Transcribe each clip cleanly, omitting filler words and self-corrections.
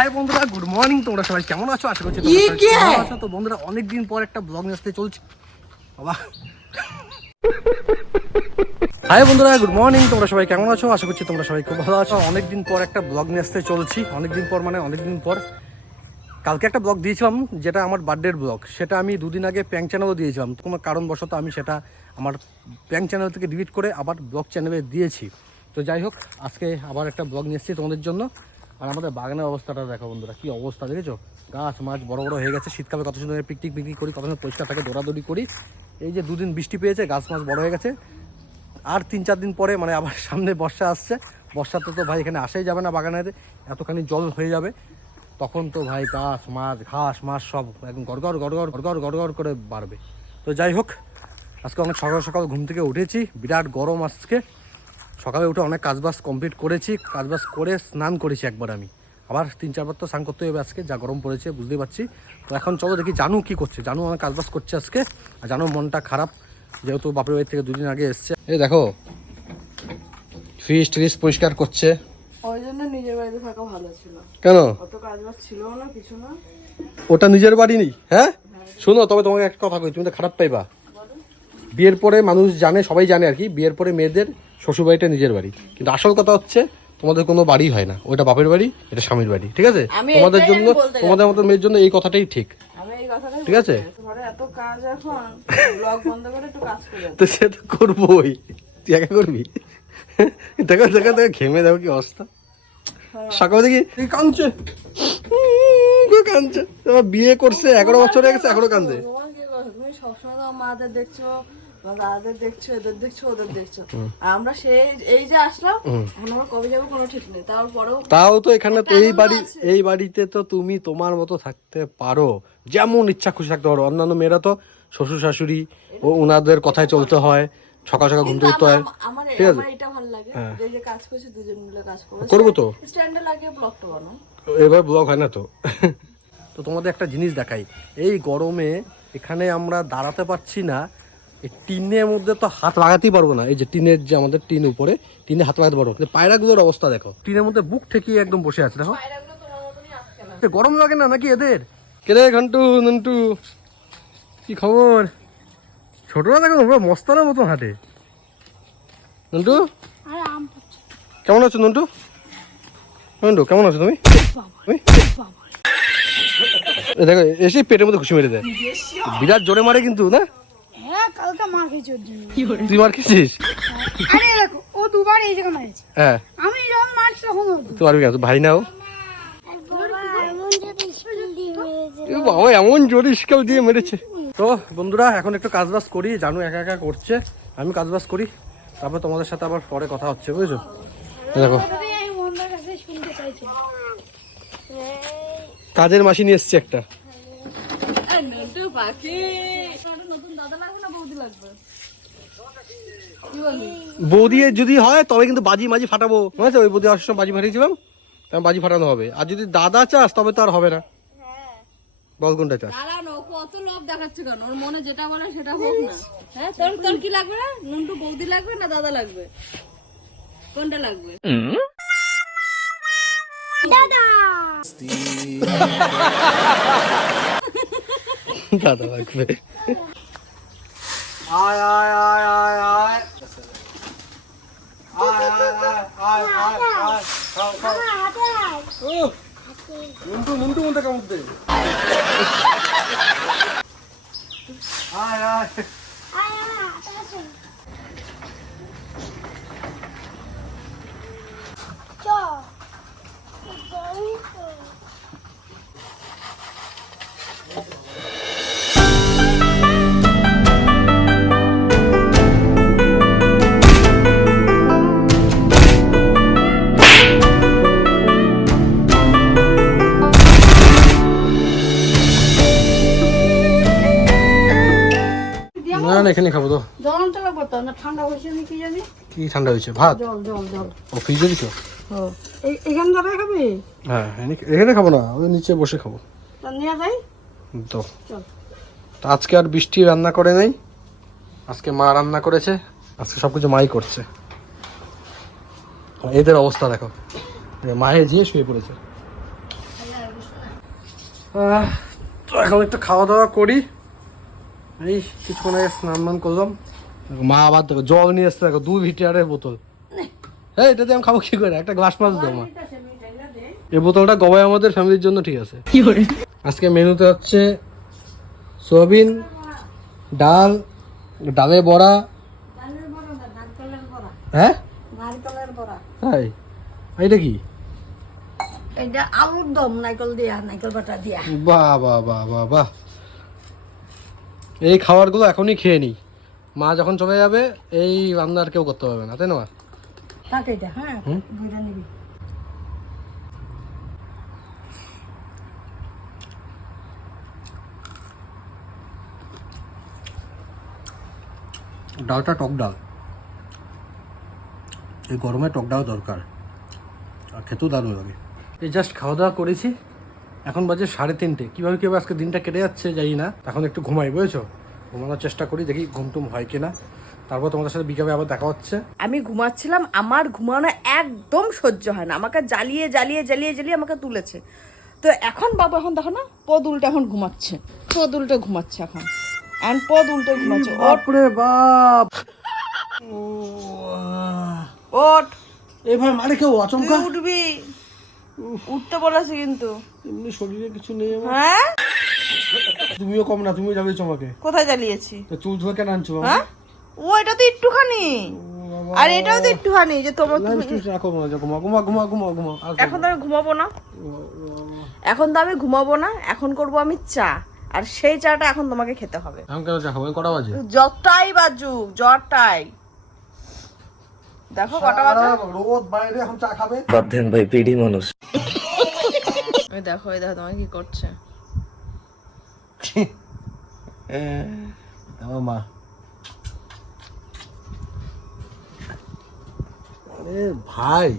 High বন্ধুরা, good morning. তোমরা সবাই কেমন আছো? আশা করছি তোমরা ভালো আছো। তো বন্ধুরা, অনেকদিন পর একটা ব্লগ নিয়ে আসতে চলছে বাবা। হাই বন্ধুরা, গুড মর্নিং। তোমরা সবাই কেমন আছো? আশা করছি তোমরা সবাই খুব ভালো আছো। অনেকদিন পর একটা ব্লগ নিয়ে আসতে চলছি। অনেকদিন পর মানে অনেকদিন পর। কালকে একটা ব্লগ দিয়েছিলাম, যেটা আমার বার্থডের ব্লগ। সেটা আমি দুদিন আগে প্যাং চ্যানেলও দিয়েছিলাম। কোনো কারণবশত আমি সেটা আমার প্যাং চ্যানেল থেকে ডিলিট করে আবার ব্লগ চ্যানেলে দিয়েছি। তো যাই হোক, আজকে আবার একটা ব্লগ নিয়ে এসেছি তোমাদের জন্য। আর আমাদের বাগানের অবস্থাটা দেখো বন্ধুরা, কী অবস্থা দেখেছো? গাছ মাছ বড় বড় হয়ে গেছে। শীতকালে কত সুন্দর পিকনিক করি, কত সুন্দর পরিষ্কার থাকে, দৌড়াদৌড়ি করি। এই যে দুদিন বৃষ্টি পেয়েছে, গাছ মাছ বড় হয়ে গেছে। আর 3-4 দিন পরে মানে আবার সামনে বর্ষা আসছে। বর্ষাতে তো ভাই এখানে আসাই যাবে না, বাগানের এতখানি জল হয়ে যাবে। তখন তো ভাই গাছ মাছ ঘাস মাছ সব একদম গড়গড় গড়গড় গড়গড় গড়গড় করে বাড়বে। তো যাই হোক, আজকে অনেক সকাল সকাল ঘুম থেকে উঠেছি। বিরাট গরম আজকে। সকালে উঠে অনেক কাজবাজ কমপ্লিট করেছি। কাজবাজ করে স্নান করেছি একবার আমি। আবার 3-4 বার তো স্নান করতে হবে আজকে, যা গরম পড়েছে বুঝতেই পারছি। তো এখন চলো দেখি জানু কি করছে। জানু অনেক কাজবাজ করছে আজকে। আর জানুর মনটা খারাপ, যেহেতু বাপের বাড়ি থেকে 2 দিন আগে এসছে। এই দেখো, ফ্রিজ ট্রিজ পরিষ্কার করছে। ওই জন্য নিজের বাড়িতে থাকা ভালো ছিল। কেন? অত কাজবাজ ছিল না, কিছু না। ওটা নিজের বাড়ি নেই? হ্যাঁ শোনো, তবে তোমাকে একটা কথা কই, তুমি তো খারাপ পাইবা। বিয়ের পরে মানুষ জানে, সবাই জানে আর কি, বিয়ের পরে মেয়েদের শ্বশুরবাড়িটা নিজের বাড়ি। কিন্তু আসল কথা হচ্ছে তোমাদের কোনো বাড়ি হয় না। ওটা বাপের বাড়ি, এটা স্বামীর বাড়ি। ঠিক আছে? তোমাদের জন্য, তোমাদের মতো মেয়ের জন্য এই কথাটাই ঠিক। আমি এই কথাটাই ঠিক আছে? ঘরে এত কাজ, এখন ব্লগ বন্ধ করে একটু কাজ করে। তো সে তো করবোই, তুই একা করবি? দেখো দেখো দেখো, ঘেমে দেখো কি অবস্থা। সকালে দেখি কাঁদছে, কাঁদছে। বিয়ে করছে 11 বছর হয়ে গেছে, এখনো কাঁদছে। তুমি সবসময় তো মাদের দেখছো, দাদাদের দেখছো, এদের দেখছো, ওদের দেখছো। আমরা সেই এই যে আসলাম, এখন আমরা কবে যাবো কোনো ঠিক নেই। তারপরেও তাও তো এখানে তো এই বাড়িতে তো তুমি তোমার মতো থাকতে পারো, যেমন ইচ্ছা খুশি থাকতে পারো। অন্যান্য মেয়েরা তো শ্বশুর শাশুড়ি ও ওনাদের কথায় চলতে হয়, সকাল সকাল ঘুম থেকে উঠতে হয়। ঠিক আছে? আমার এটা ভালো লাগে যে কাজ করছি, দুজন মিলে কাজ করবো। করবো তো, স্ট্যান্ডে লাগিয়ে ব্লগটা বানাও। এবার ব্লগ হয় না তো। তো তোমাদের একটা জিনিস দেখাই, এই গরমে এখানে আমরা দাঁড়াতে পারছি না। এই টিনের মধ্যে তো হাত লাগাতেই পারবো না। এই যে টিনের, যে আমাদের টিন উপরে, টিনে হাত লাগাতে পারবো। পায়রাগুলোর অবস্থা দেখো, টিনের মধ্যে বুক ঠেকিয়ে একদম বসে আছে। দেখো, গরম লাগে না নাকি এদের? কেরে ঘন্টু নন্টু, কি খবর? ছোটরা দেখো মস্তানের মতন হাঁটে। নন্টু কেমন আছো? নন্টু, নন্টু কেমন আছো তুমি? দেখো এসে পেটের মধ্যে ঘুষি মেরে দেয়, বিরাট জোরে মারে কিন্তু না। হ্যাঁ, কালকে মার খেয়েছি ওর জন্য। তুই মার খেয়েছিস? আরে দেখো, ও দুবার এই জায়গায় মারেছে। হ্যাঁ, আমি যখন মারছি তখন ও তুই মারবি কেন? ভাই না ও? বাবা এমন জোরে স্কেল দিয়ে মেরেছে। তো বন্ধুরা, এখন একটু কাজবাজ করি। জানু একা একা করছে, আমি কাজবাজ করি, তারপর তোমাদের সাথে আবার পরে কথা হচ্ছে, বুঝেছো? দেখো, আমি মন্দার কাছে শুনতে চাইছি। কাজের মাসি নিয়ে এসছে একটা। বৌদি যদি হয় তবে কিন্তু বাজি মাজি ফাটাবো, ঠিক আছে? ওই বৌদি আসার সময় বাজি ফাটিয়েছিলাম, তখন বাজি ফাটানো হবে। আর যদি দাদা চাস তবে তো আর হবে না। বল কোনটা চাস? কত লোভ দেখাচ্ছে কেন? ওর মনে যেটা বলে সেটা হোক না। হ্যাঁ, তোর কি লাগবে? না নন্টু বৌদি লাগবে না দাদা লাগবে? কোনটা লাগবে? দাদা দাদা লাগবে। আয় আয় আয় আয় আয় আয় আয় আয় আয়, খাও খাও। মুন্টু মুন্টু মুন্টু কেমন দে? আয় আয়। না এখানে খাবো তো। জল তো করতাম না, ঠান্ডা হয়েছে আমি কি জানি। কি ঠান্ডা হয়েছে? ভাত? জল জল জল। ও ফ্রিজে দিছো? এখানে দাদা খাবে? হ্যাঁ, এখানে খাবো না, ওই নিচে বসে খাবো। নিয়ে যাই তো। চল। আজকে আর বৃষ্টি রান্না করে নাই, আজকে মা রান্না করেছে। আজকে সবকিছু মাই করছে। এদের অবস্থা দেখো, মায়ে যেয়ে শুয়ে পড়েছে। তো এখন একটু খাওয়া দাওয়া করি। এই কিছুক্ষণ আগে স্নান করলাম। মা আবার দেখো জল নিয়ে এসছে, দেখো 2 লিটারের বোতল। হ্যাঁ, এটাতে আমি খাবো কি করে? একটা গ্লাস মাছ দাও মা। এই বোতলটা গবাই আমাদের ফ্যামিলির জন্য ঠিক আছে। আজকে মেনুতে হচ্ছে সোয়াবিন, ডাল, ডালের বড়া। হ্যাঁ তাই, এইটা কি? এটা আলুর দম, নারকেল দিয়া, নারকেল বাটা দিয়া। বাহ বাহ বাহ বাহ বাহ। এই খাবারগুলো এখনই খেয়ে নিই, মা যখন চলে যাবে এই রান্না আর কেউ করতে পারবে না, তাই না মা? কাট এটা, হ্যাঁ দুইটা নিবি। ডালটা টক ডাল, এই গরমে টক ডাল দরকার, আর খেতেও দারুণ লাগে। এই জাস্ট খাওয়া দাওয়া করেছি, এখন বাজে 3:30। কীভাবে কীভাবে আজকে দিনটা কেটে যাচ্ছে জানি না। এখন একটু ঘুমাই, বুঝেছো? ঘুমানোর চেষ্টা করি, দেখি ঘুমটুম হয় কিনা। তারপর তোমাদের সাথে বিকালে আবার দেখা হচ্ছে। আমি ঘুমাচ্ছিলাম, আমার ঘুমানো একদম সহ্য হয় না, আমাকে জ্বালিয়ে জ্বালিয়ে জ্বালিয়ে জ্বালিয়ে আমাকে তুলেছে। তো এখন বাবু, এখন দেখো না, পদ উল্টে এখন ঘুমাচ্ছে, পদ উল্টে ঘুমাচ্ছে এখন, পদ উল্টে ঘুমাচ্ছে। বাপরে বাপ, ওঠ, এভাবে মারে কেউ আচমকা? তুই উঠবি, উঠতে বলেছে কিন্তু। এমনি শরীরে কিছু নেই আমার। হ্যাঁ, তুমিও কম না, তুমিও জ্বালিয়েছো আমাকে। কোথায় জ্বালিয়েছি? তো চুল ধরে কেন আনছো আমাকে? হ্যাঁ, ও এটা তো একটুখানি, আর এটাও তো একটুখানি, যে তোমার রাখো মা, ঘুমা ঘুমা ঘুমা ঘুমা ঘুমা। এখন তো আমি ঘুমাবো না, এখন তো আমি ঘুমাবো না, এখন করব আমি চা, আর সেই চাটা এখন তোমাকে খেতে হবে। আমি কেন চা খাবো? কটা বাজে? যতটাই বাজুক, যতটাই। দেখো কটা বাজে, রোদ বাইরে, এখন চা খাবে? বাধ্যেন ভাই পিডি মানুষ। এই দেখো, এই দেখো তোমাকে কি করছে। আমার মা, আরে ভাই,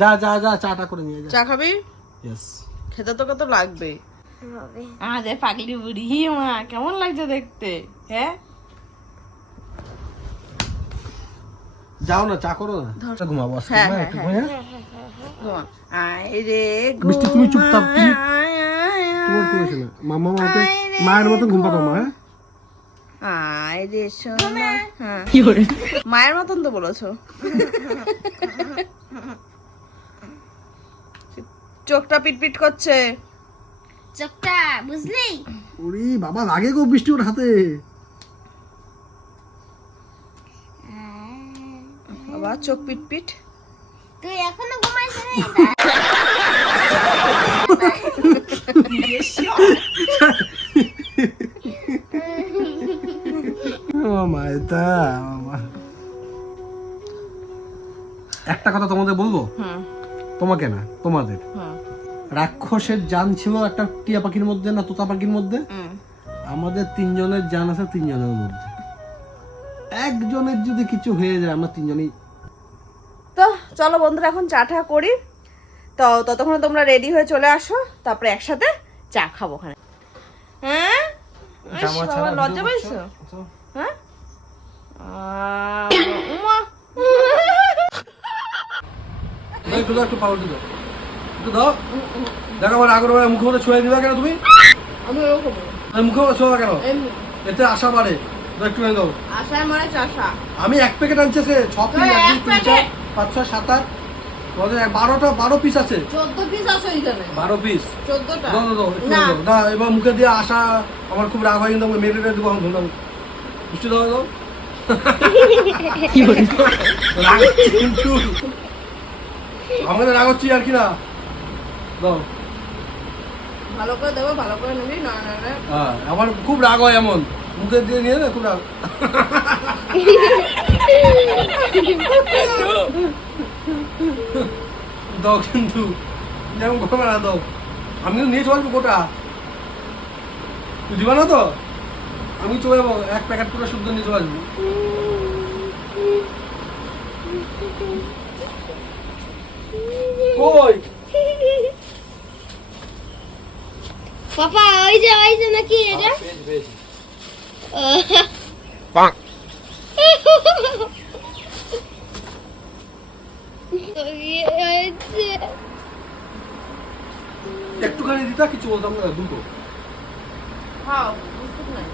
যা যা যা চাটা করে নিয়ে যা। চা খাবি? ইয়েস। খেতে তোকে তো লাগবে। আরে পাগলি বুড়ি মা, কেমন লাগছে দেখতে? হ্যাঁ, যাও না, চা করো না, ঘুমাবো আজকে। হ্যাঁ, না, হ্যাঁ, একটু হ্যাঁ। ঘুমিয়ে। আয় রে মিষ্টি, তুমি চুপচাপ, তোমার কোনো শোনা। মামা মাকে মায়ের মতন ঘুম পাতো মা। আয় রে সোনা। হ্যাঁ, মায়ের মতন তো বলেছো। চোখটা পিটপিট করছে। চোখটা বুঝলি? ওরে বাবা, লাগে গো বৃষ্টি ওর হাতে। বাবা চোখ পিটপিট। তুই এখনো ঘুমাইছ না? মামা, এটা মামা, একটা কথা তোমাদের বলবো, তোমাকে না, তোমাদের। রাক্ষসের জান ছিল একটা টিয়া পাখির মধ্যে, না তোতা পাখির মধ্যে। আমাদের 3 জনের জান আছে 3 জনের মধ্যে। একজনের যদি কিছু হয়ে যায়, আমরা 3 জনই। তো চলো বন্ধুরা, এখন চাটা করি। তো ততক্ষণে তোমরা রেডি হয়ে চলে আসো, তারপরে একসাথে চা খাবো ওখানে। হ্যাঁ, বাবা, লজ্জা পাইছো? হ্যাঁ, উমা। একটু দাও, একটু পাউডার দাও, একটু দাও। দেখো আমার আগের মুখের মধ্যে ছুঁয়ে দিবা কেন তুমি? আমি ওরকম মুখের মধ্যে ছোঁয়া কেন? এতে আশা বাড়ে। একটু দাও। আশায় মানে চাষা। আমি 1 প্যাকেট আনছি, 6 পিস, 1 2 3 4 5 6 7 8 12 পিস আছে। 14 পিস আছে এখানে। 12 পিস। 14টা। দাও দাও দাও, একটু দাও। না, এবার মুখে দিয়ে আশা, আমার খুব রাগ হয় কিন্তু আমি মেরে দেবো। আমি ধরলাম, মিষ্টি দাও দাও। রাগ হচ্ছে কিন্তু, আমাদের রাগ হচ্ছে আর কি না। দাও। ভালো করে দেবো, ভালো করে নিবি। না না না, হ্যাঁ, আমার খুব রাগ হয় এমন, মুখে দিয়ে নিয়ে না খুব রাগ। দাও কিন্তু, যেমন করবে না দাও। আমি তো নিয়ে চলে আসবো গোটা, তুই দিবা না তো? আমি চলে যাবো, 1 প্যাকেট পুরো শুদ্ধ নিয়ে চলে আসবো। কই পাপা, ওই যে নাকি এটা? একটুখানি দিতা কিছু বলতাম না, দুটো। খাও বুঝতে নাই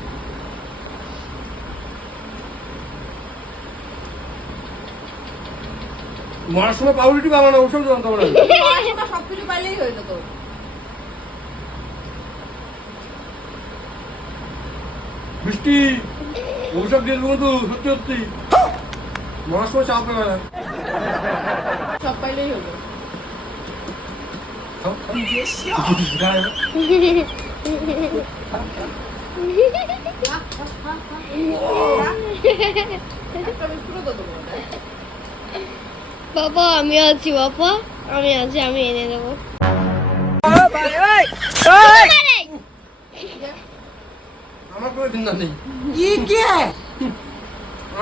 মার সময় পাউরুটি বানানো ওসব জানতাম না। পড়াশোনা সবকিছু পাইলেই হইলো তো। বৃষ্টি ওসব দিয়ে দেবো তো, সত্যি সত্যি মার সময় চাপ পেবে না। সব পাইলেই হলো। একটা বিস্কুটও তো দেবো না। বাবা আমি আছি, বাবা আমি আছি, আমি এনে দেবো। আমার কোনো চিন্তা নেই, ই কে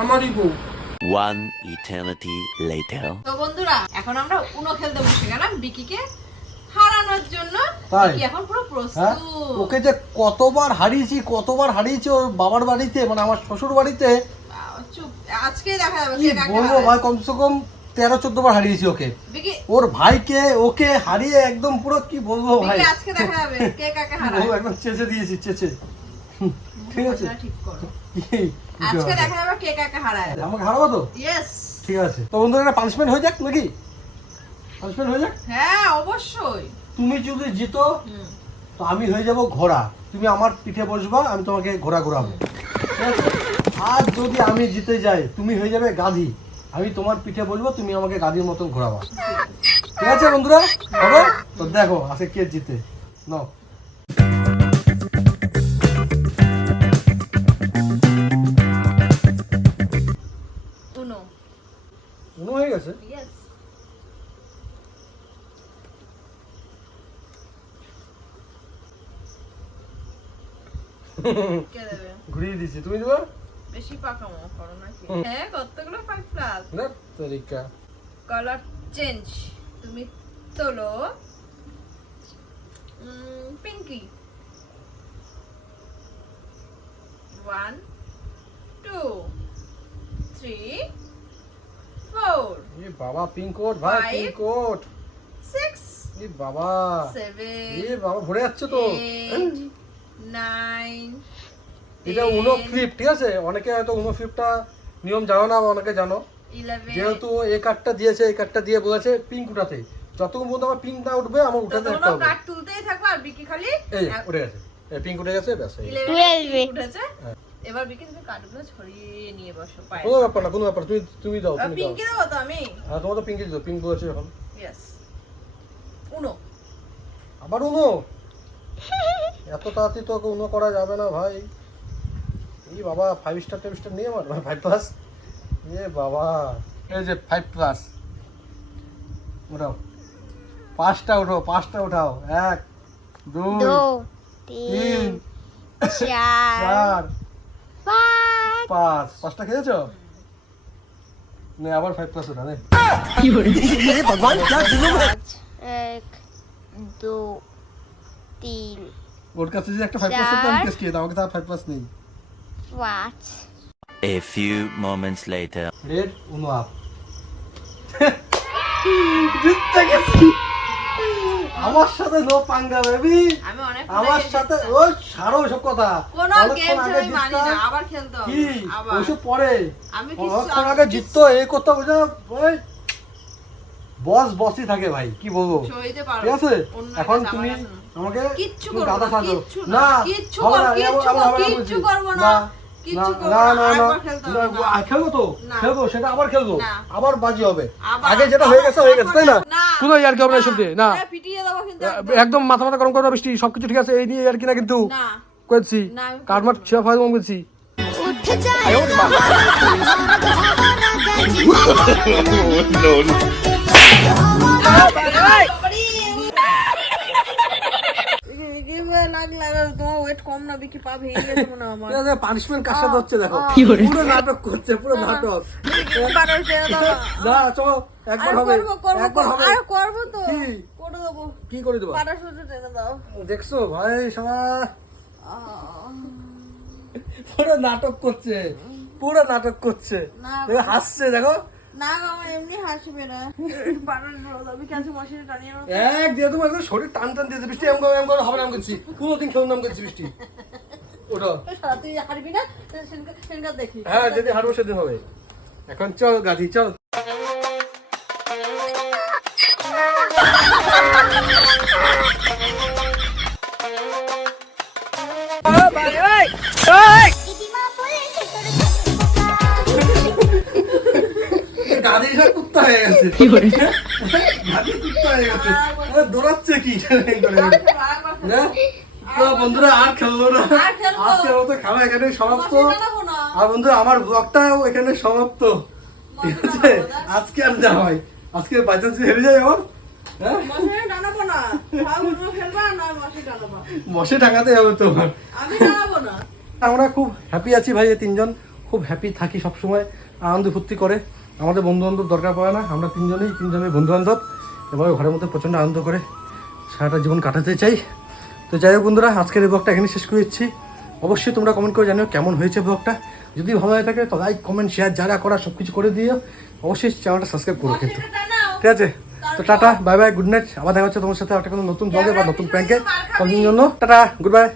আমারই বউ। One eternity later. তো বন্ধুরা এখন আমরা উনো খেলতে বসে গেলাম বিকিকে হারানোর জন্য। তাই? বিকি এখন পুরো হ্যাঁ, প্রস্তুত। ওকে যে কতবার হারিয়েছি ওর বাবার বাড়িতে, মানে আমার শ্বশুর বাড়িতে। চুপ, আজকে দেখা যাবে কি কে কাকে বলবো হারায়। ভাই, কমসে কম 13-14 বার হারিয়েছি ওকে। বিকি ওর ভাইকে ওকে হারিয়ে একদম পুরো কি বলবো ভাই, বিকি আজকে দেখা যাবে কে কাকে হারায়। ও একদম চেঁচে দিয়েছি, চেঁচে। ঠিক আছে, ঠিক করো। কি? আজকে দেখা যাবে কে কাকে হারায়। আমাকে হারাবো তো? ইয়েস, ঠিক আছে, তো বন্ধুরা একটা পানিশমেন্ট হয়ে যাক নাকি? পানিশমেন্ট হয়ে যাক। হ্যাঁ অবশ্যই। তুমি যদি জিতো হুম। তো আমি হয়ে যাব ঘোড়া, তুমি আমার পিঠে বসবা, আমি তোমাকে ঘোড়া ঘোরাবো, ঠিক আছে? আর যদি আমি জিতে যাই তুমি হয়ে যাবে গাধি, আমি তোমার পিঠে বসবো, তুমি আমাকে গাধির মতন ঘোরাবা, ঠিক আছে বন্ধুরা? হবে তো, দেখো আজকে কে জিতে। নাও উনো। উনো হয়ে গেছে। ইয়েস। কে দেবে? ঘুরিয়ে দিছি, তুমি দেবে বেশি পাকামো করো নাকি? হ্যাঁ কতগুলো 5 প্লাস। না তরিকা। Colour change. তুমি তোলো পিঙ্কি। 1 2 3 4 এ বাবা, পিঙ্ক কোট ভাই, Five. Pink coat. 6 এ বাবা, 7 এ বাবা ভরে যাচ্ছে তো। 8 9 এটা উনো ফ্লিপ, ঠিক আছে? অনেকে হয়তো উনো ফ্লিপটা নিয়ম জানো না, বা অনেকে জানো। 11 যেহেতু এই কার্ডটা দিয়েছে, এই কার্ডটা দিয়ে বলেছে পিঙ্ক উঠাতে, যতক্ষণ পর্যন্ত আমার পিঙ্ক না উঠবে আমার তো উঠাতে একটা তোমরা হবে। কার্ড তুলতেই থাকো আর বিকি খালি এই যে, উঠে গেছে, এই পিঙ্ক উঠে গেছে, ব্যাস। এই 11 উঠেছে। হ্যাঁ। এবার বিকি তুমি কার্ডগুলো ছড়িয়ে নিয়ে বসো পায়ে। কোনো ব্যাপার না, কোনো ব্যাপার, তুমি তুমি দাও, তুমি দাও। পিঙ্কি দেবো তো আমি। হ্যাঁ, তোমার তো পিঙ্কই দিও, পিঙ্ক বলেছে এখন। ইয়েস। উনো। আবার উনো? এত তাড়াতাড়ি তো ওকে উনো করা যাবে না ভাই। এই বাবা, 5 স্টার টেপ স্টার নিয়ে আমার 5 প্লাস। এ বাবা, এই যে 5 প্লাস উঠাও, 5টা উঠাও, 5টা উঠাও। 1 2 2 3 3 4 4 5 5, 5টা খেয়েছো? নে আবার 5 প্লাস ওঠা, নে। 1 2 3 ওর কাছে যে একটা 5 প্লাস আছে, আমি কেস খেয়ে দাও, আমাকে তার 5 প্লাস নেই। 5 A few moments later. Red Uno up. জিততে গেছি। আমার সাথে নো পাঙ্গা বেবি, আমি অনেক আমার সাথে ও ছাড়ো সব কথা। কোন অনেকক্ষণ গেমস আগে আমি মানি না, জিততাম। আবার খেলতে হবে কি আবার। ওইসব পরে, আমি কিছু অনেকক্ষণ আগে জিততো, এই করতে বুঝা ওই বস বসই থাকে ভাই, কি বলবো, সইতে পারো। ঠিক আছে? অন্য এখন একটা তুমি আমার আছে না। আমাকে কিচ্ছু তুমি করবো দাদা না, সাজো কিচ্ছু না, না, কিচ্ছু হবে না, কিচ্ছু আবার আবার কিচ্ছু বলছি। করবো না, কিচ্ছু করবো না, না, না, না, আবার খেলতে হবে না। খেলবো তো, না। খেলবো, সেটা আবার খেলবো, না। আবার বাজি হবে। আবার- আগে যেটা হয়ে গেছে হয়ে গেছে, তাই না? না। কোনো ইয়ার কি হবে না এসব দিয়ে, না। আরে পিটিয়ে দেবো কিন্তু একদম মাথা মাথা গরম করবে বৃষ্টি, সবকিছু ঠিক আছে, এই নিয়ে আর কি না, কিন্তু না। করেছি না, আমি কাটমাট ছিয়া ফাইল মন করছি। তোমার ওয়েট কম না, বিকি পা ভেঙে গেছে মনে হয় আমার। পানিশমেন্ট কার সাথে হচ্ছে দেখো, পুরো নাটক করছে, পুরো নাটক। না চলো, একবার হবে, একবার হবে। আর করবো তো, কি? করে দেবো। কি করে দেবো? পাটা শুধু টেনে দাও। দেখছো ভাই সবাই, পুরো নাটক করছে, পুরো নাটক করছে। না। দেখো হাসছে, দেখো না আমার এমনি হাসবে না বানান রোদ আমি কাছে মশারি টানিয়ে এক দিয়ে তোমার একদম শরীর টান টান দিয়েছে বৃষ্টি এম করে হবে নাম করছি কোনোদিন খেলুন নাম করছি বৃষ্টি ওটা তুই হারবি না সেনকা দেখি হ্যাঁ যদি হারবো সেদিন হবে এখন চল গাধি চল গাধি সব কুত্তা হয়ে গেছে গাধি কুত্তা হয়ে গেছে দৌড়াচ্ছে কি না তো বন্ধুরা আর খেলবো না আজকের মতো খাওয়া এখানে সমাপ্ত আর বন্ধুরা আমার ব্লগটাও এখানে সমাপ্ত ঠিক আছে আজকে আর যা হয় আজকে বাই চান্স হেরে যাই আমার হ্যাঁ মশারি টানাবো না ভালো ফেলবা না মশারি টানাবো মশে টাঙাতে হবে তোমার আমি টানাবো না আমরা খুব হ্যাপি আছি ভাই এই তিনজন খুব হ্যাপি থাকি সবসময় আনন্দ ফুর্তি করে আমাদের বন্ধু বান্ধব দরকার পড়ে না আমরা তিনজনের বন্ধু বান্ধব এভাবে ঘরের মধ্যে প্রচণ্ড আনন্দ করে সারাটা জীবন কাটাতে চাই তো যাই হোক বন্ধুরা আজকের এই ব্লগটা এখানে শেষ করে দিচ্ছি অবশ্যই তোমরা কমেন্ট করে জানিও কেমন হয়েছে ব্লগটা যদি ভালো হয়ে থাকে তো লাইক কমেন্ট শেয়ার যারা করা সব কিছু করে দিও অবশ্যই চ্যানেলটা সাবস্ক্রাইব করো কিন্তু ঠিক আছে তো tata bye bye good night আবার দেখা হচ্ছে তোমার সাথে একটা কোনো নতুন ব্লগে বা নতুন প্র্যাঙ্কে ততদিনের জন্য টাটা গুড বাই